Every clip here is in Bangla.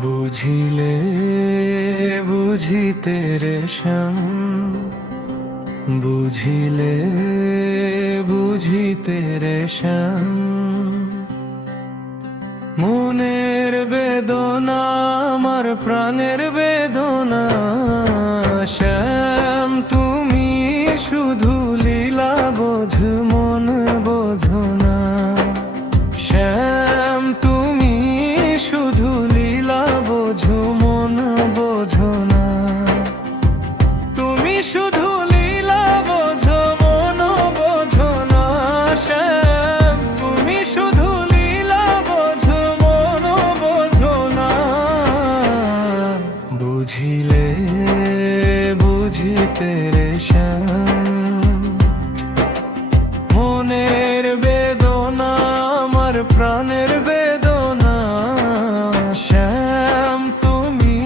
বুঝিলে বুঝিতে রে শ্যাম, বুঝিলে বুঝিতে রে শ্যাম, মনের বেদনা আমার প্রাণের বেদনা। শ্যাম তুমি শুধু লীলা বোঝ মন বোঝো না। শ্যাম তুমি শুধু লীলা বোঝো মন বোঝো না। তুমি শুধু লীলা বোঝো মন বোঝো না। শ্যাম তুমি শুধু লীলা বোঝো মন বোঝো না। বুঝিলে বুঝিতে রে শ্যাম, মনের বেদনা আমার প্রাণের বেদনা। শ্যাম তুমি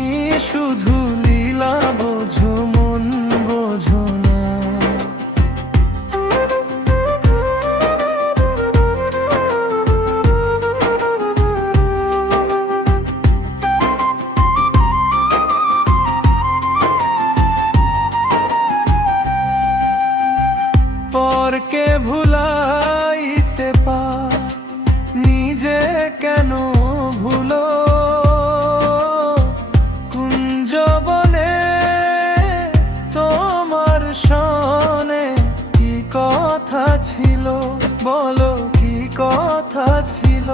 শুধু লীলা বোঝো মন বোঝো না। পরকে ভুলাইতে পার নিজে কেন ভুলো। কুঞ্জবনে তোমার সনে কি কথা ছিল, বলো কি কথা ছিল।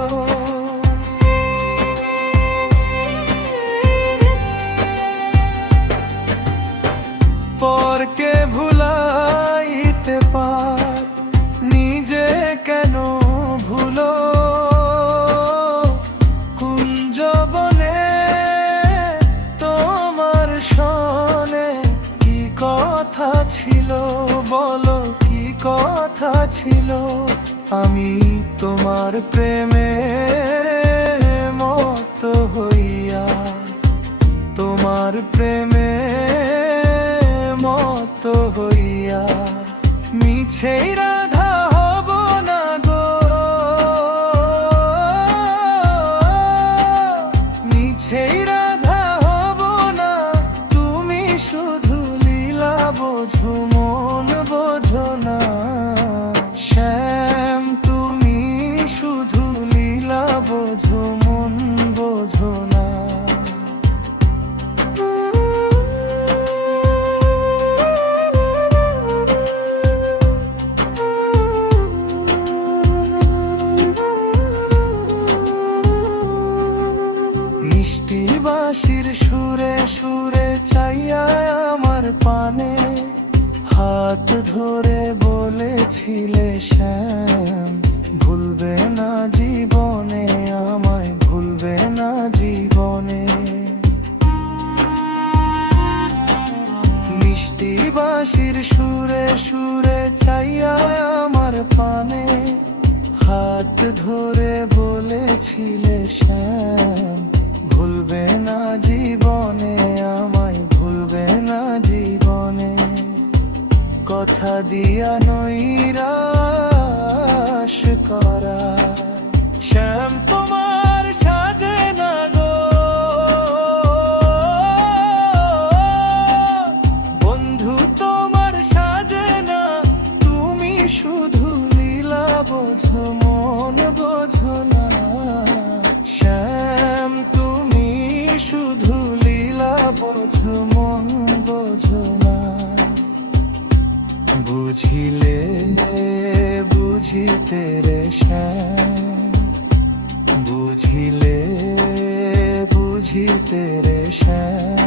পরকে ভুলাইতে পার নিজে কেন ভুলো। কুঞ্জবনে তোমার সনে কি কথা ছিল, বলো কি কথা ছিল। আমি তোমার প্রেমে মত্ত হইয়া, তোমার প্রেমে মত্ত হইয়া মিছেই রাধা হব না গো। মিছেই রাধা হব না। তুমি শুধু লীলা বোঝো মন বোঝো না। শ্যাম তুমি শুধু লীলা বোঝো মন বোঝো না। মিষ্টি বাঁশির সুরে সুরে চাইয়া আমার পানে হাত ধরে বলেছিলে শ্যাম, ভুলবে না জীবনে আমায়, ভুলবে না জীবনে। মিষ্টি বাঁশির সুরে সুরে চাইয়া আমার পানে হাত ধরে বলেছিলে শ্যাম, ভুলবে না জীবনে আমায়, ভুলবে না জীবনে। কথা দিয়া নৈরাশ করা শ্যাম তোমার সাজে না গো। বন্ধু তোমার সাজে না। তুমি শুধু লীলা বোঝো মন বোঝো না। শ্যাম তুমি শুধু লীলা বোঝো মন বোঝো না। বুঝিলে বুঝিতে রে শ্যাম, বুঝিলে বুঝিতে রে শ্যাম।